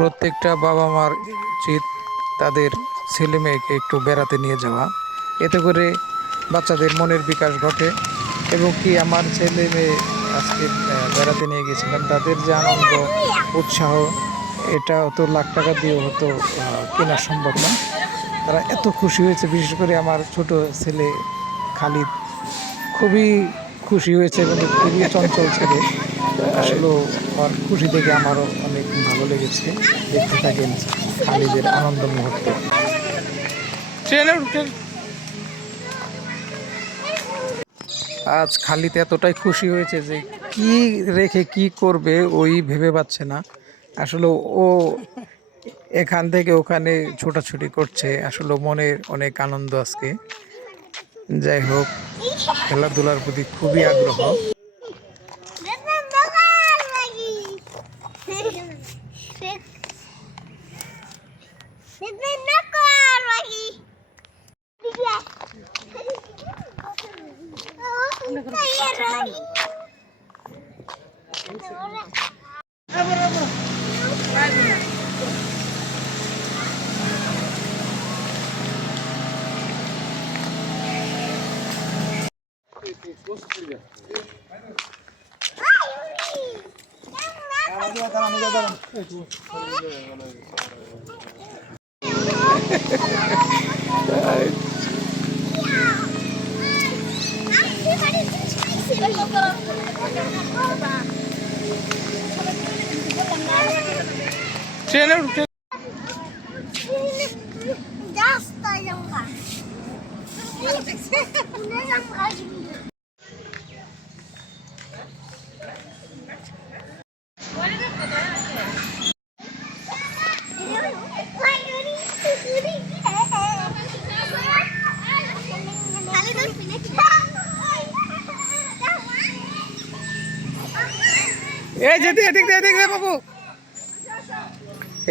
প্রত্যেকটা বাবা মার উচিত তাদের ছেলে মেয়েকে একটু বেড়াতে নিয়ে যাওয়া। এতে করে বাচ্চাদের মনের বিকাশ ঘটে এবং কি আমার ছেলে মেয়ে আজকে বেড়াতে নিয়ে গেছিলাম, তাদের যে আনন্দ উৎসাহ, এটা তো লাখ টাকা দিয়েও হয়তো কেনা সম্ভব না। তারা এত খুশি হয়েছে, বিশেষ করে আমার ছোট ছেলে খালিদ খুবই খুশি হয়েছে এবং খুবই চঞ্চল ছেলে। আসলে ওর খুশি দেখে আমারও অনেক ভালো লেগেছে। দেখতে থাকেন খালিদের আনন্দ মুহূর্ত। আজ খালিদ এতটাই খুশি হয়েছে যে কি রেখে কি করবে ওই ভেবে পাচ্ছে না। আসলে ও এখান থেকে ওখানে ছোটাছুটি করছে, আসলে মনের অনেক আনন্দ আজকে। যাই হোক, খেলাধুলার প্রতি খুবই আগ্রহ।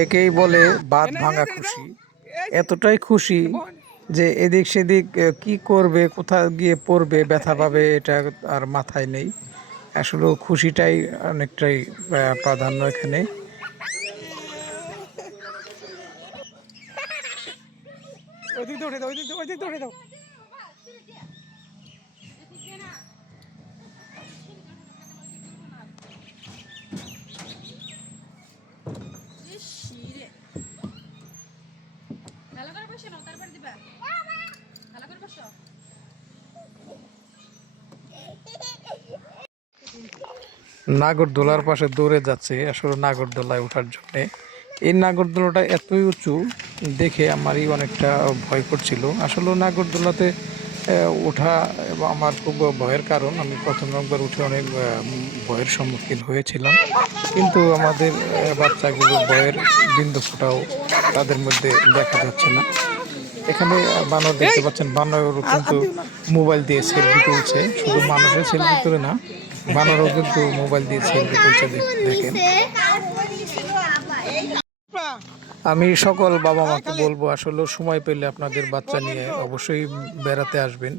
একেই বলে বাঁধ ভাঙা খুশি। এতটাই খুশি যে এদিক সেদিক কি করবে, কোথাও গিয়ে পড়বে, ব্যথা পাবে, এটা আর মাথায় নেই। আসলে খুশিটাই অনেকটাই প্রাধান্য এখানে। নাগরদোলার পাশে দৌড়ে যাচ্ছে আসলে নাগরদোলায় ওঠার জন্য। এই নাগরদোলাটা এতই উঁচু দেখে আমারই অনেকটা ভয় করছিল। আসলে নাগরদোলাতে ওঠা আমার খুব ভয়ের কারণ। আমি প্রথম একবার উঠে অনেক ভয়ের সম্মুখীন হয়েছিলাম, কিন্তু আমাদের বাচ্চাগুলো ভয়ের বিন্দু ফোঁটাও তাদের মধ্যে দেখা যাচ্ছে না। এখানে বানর দেখতে পাচ্ছেন, বানরও কিন্তু মোবাইল দিয়ে সেলফি তুলছে। শুধু মানুষের সেলফি তুলে না, বানরও কিন্তু মোবাইল দিয়ে সেলফি তুলছে, দেখেন। আমি সকল বাবা মাকে বলবো, আসলে সময় পেলে আপনাদের বাচ্চা নিয়ে অবশ্যই বেড়াতে আসবেন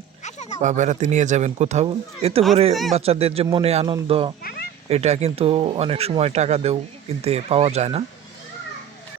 বা বেড়াতে নিয়ে যাবেন কোথাও। এতে করে বাচ্চাদের যে মনে আনন্দ, এটা কিন্তু অনেক সময় টাকা দিয়েও কিনতে পাওয়া যায় না।